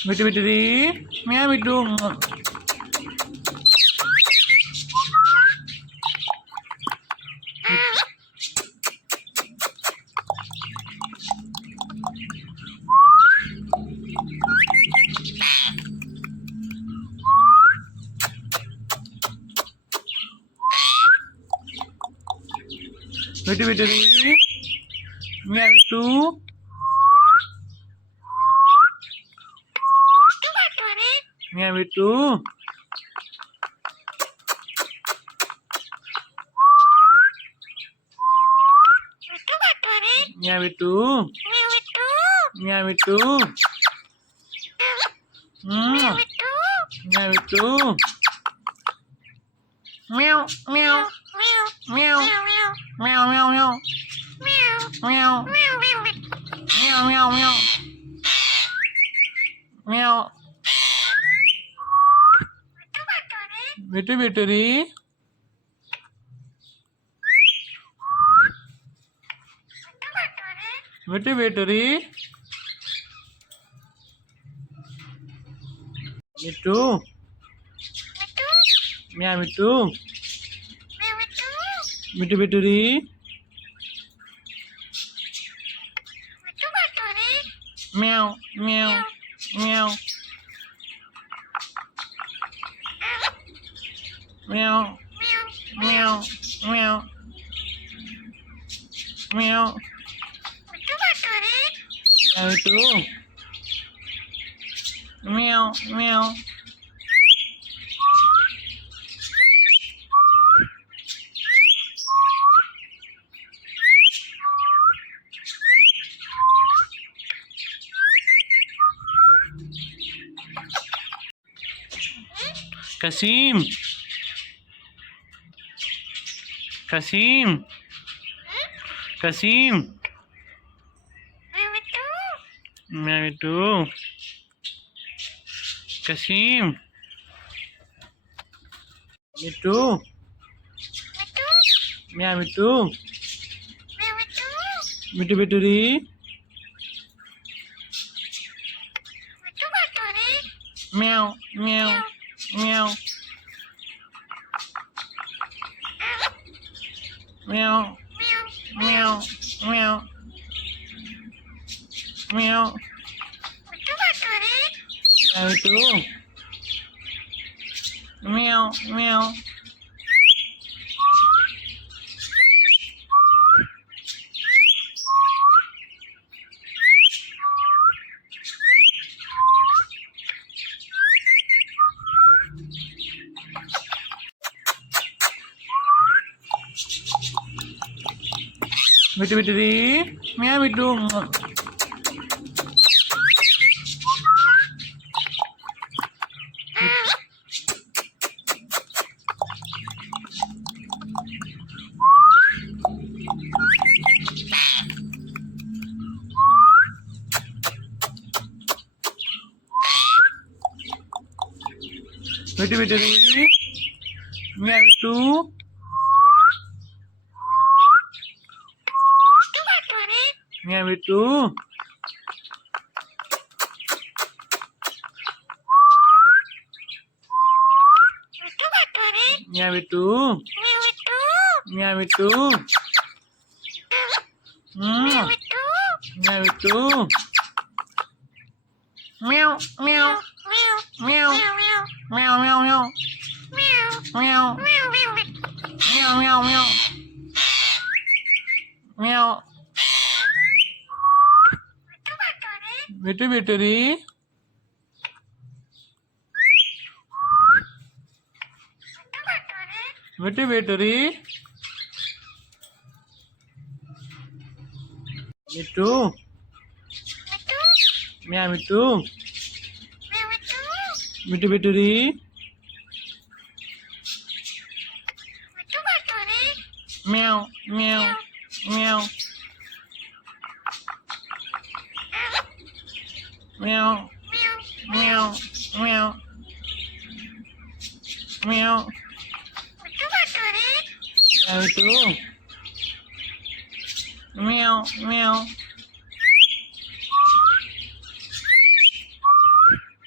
Bit బిట్టుది మ్యా bit bit బిట్టుది మ్యా bit మ్యా బిట్టు మ్యా బిట్టు మ్యా బిట్టు మ్యా బిట్టు మ్యావ్ మ్యావ్ మ్యావ్ మ్యావ్ మ్యావ్ మ్యావ్ మ్యావ్ మ్యావ్ మ్యావ్ మ్యావ్ మ్యావ్ బిట్టు బిట్టుది బిట్టు బిట్టుది మిట్టు మ్యా మిట్టు మిట్టు బిట్టుది మ్యావ్ మ్యావ్ మ్యావ్ మ్యావ్ మ్యావ్ మ్యావ్ మ్యావ్ మిట్టు మ్యావ్ మ్యావ్ కసీం కసీం కసీం మ్యా మిట్టు కసీం మిట్టు మ్యా మిట్టు మిట్టు బిట్టుది మ్యావ్ మ్యావ్ మ్యావ్ మ్యావ్ మ్యావ్ మ్యావ్ మ్యావ్ మిట్టు మ్యావ్ మ్యావ్ బిట్టు బిట్టుది మ్యా బిట్టు బిట్టు బిట్టుది మ్యా బిట్టు మ్యా బిట్టు మ్యా బిట్టు మ్యా బిట్టు మ్యా బిట్టు మ్యావ్ మ్యావ్ మ్యావ్ మ్యావ్ మ్యావ్ మ్యావ్ మ్యావ్ మ్యావ్ మ్యావ్ మ్యావ్ మ్యావ్ బిట్టు బిట్టుది బిట్టు బిట్టుది మిట్టు మ్యా మిట్టు మిట్టు బిట్టుది మ్యావ్ మ్యావ్ మ్యావ్ మ్యావ్ మ్యావ్ మ్యావ్ మ్యావ్ మిట్టు మ్యావ్ మ్యావ్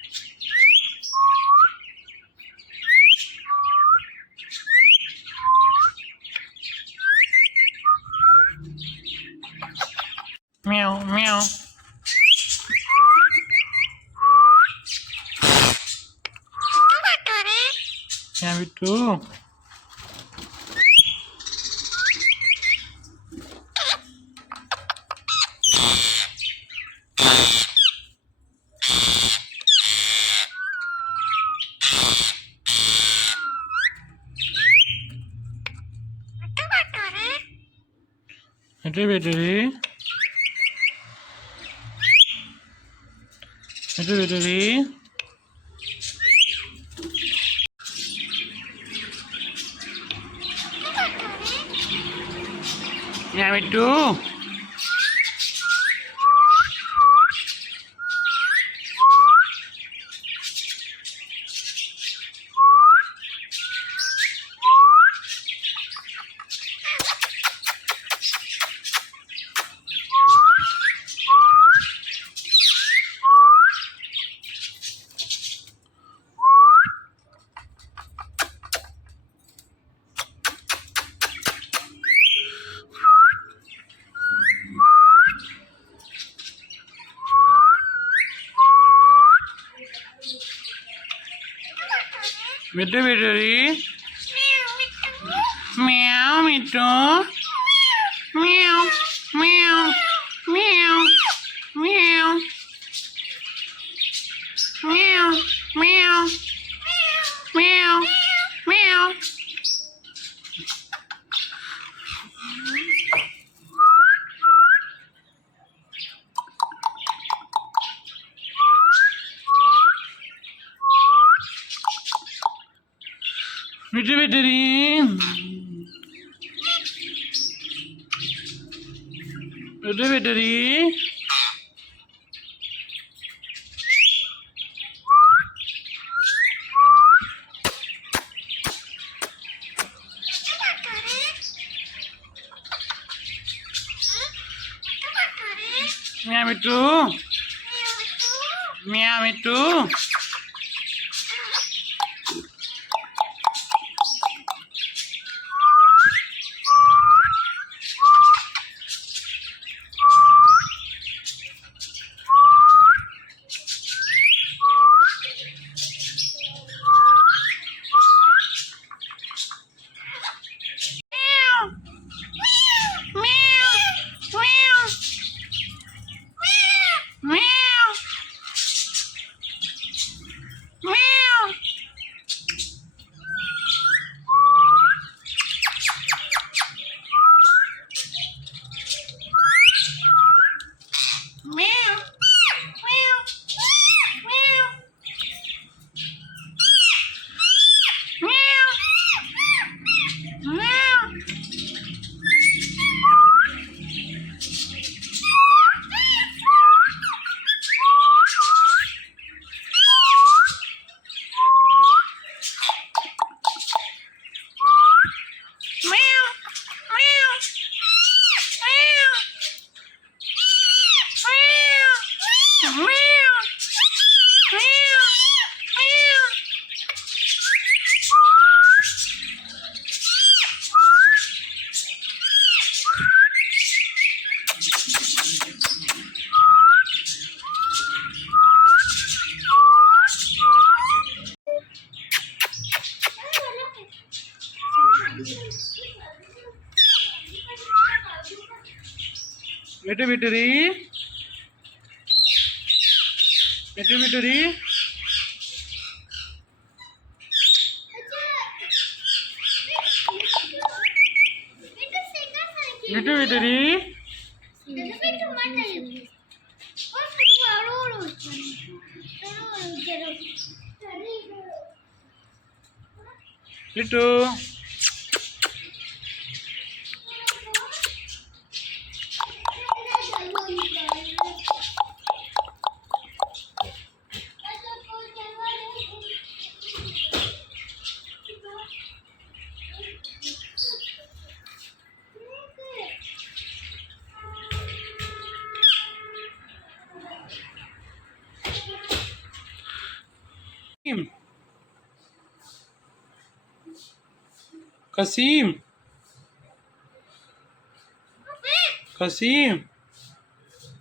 meow, meow. Yeah, me too. Better, better. Better, better. Yeah, me too. Better, better. Meow, me too. Meow, meow, meow, meow, meow, meow, meow, meow. Better, better. Better, better. Meow, me too. Meow, me too. Better, better. Better, better. Better, better. Little. Kasim. Kasim.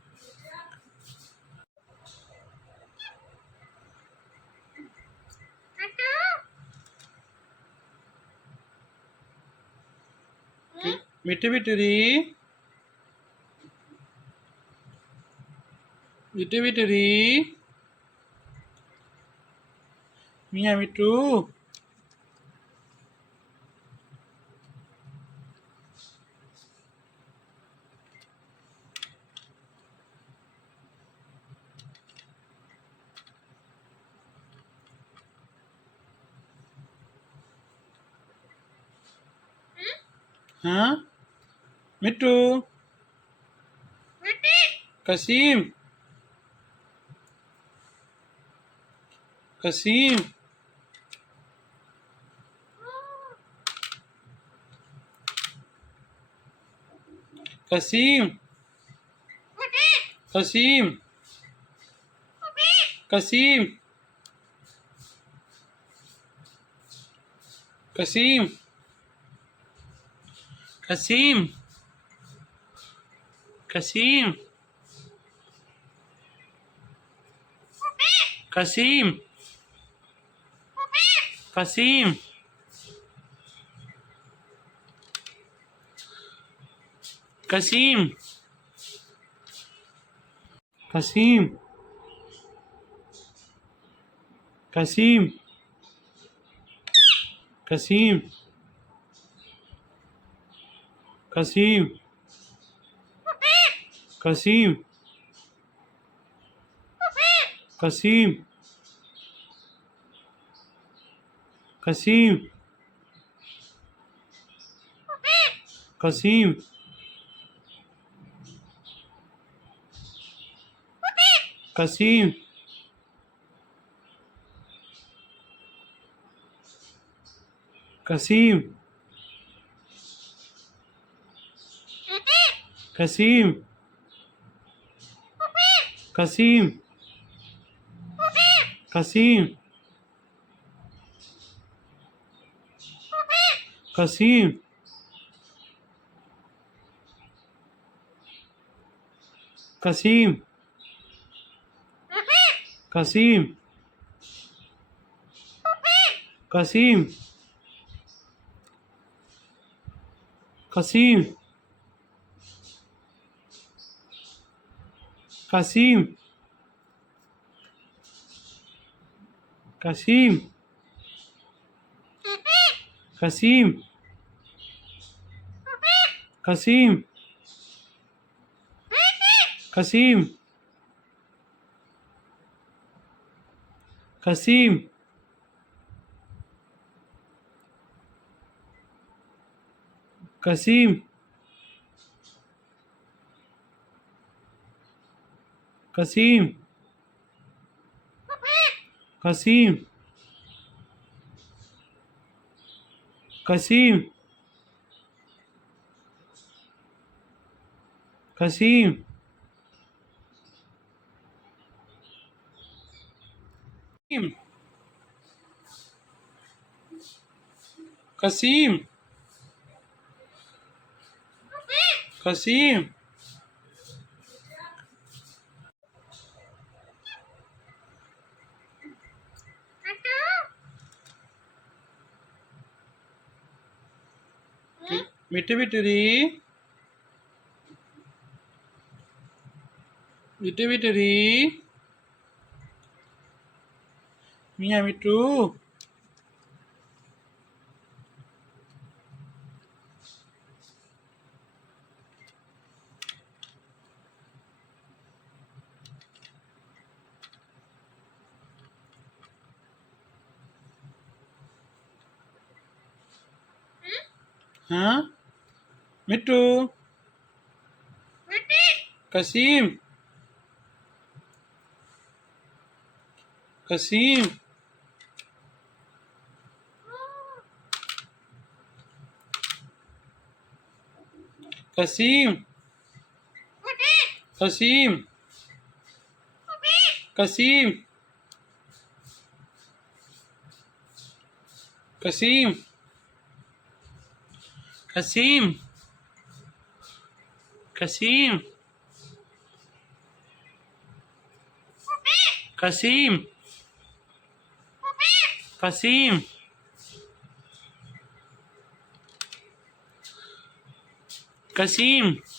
मिट्टू बिटूरी मिट्टू बिटूरी मियाँ मिट्टू हाँ मिट्टू कसीम कसीम कसीम कसीम कसीम कसीम कसीम कसीम कसीम कसीम कसीम कसीम कसीम कसीम कसीम कसीम कसीम कसीम कसीम कसीम कसीम कसीम कसीम कसीम कसीम कसीम कसीम कसीम कसीम कसीम कसीम कसीम कसीम कसीम कसीम कसीम कसीम कसीम कसीम कसीम कसीम कसीम मिट्टू बिटूरी मिट्टू बिटूरी मियाँ मिट्टू हाँ मिट्टू कसीम कसीम कसीम कसीम कसीम कसीम कसीम कसीम कसीम कसीम Kasim.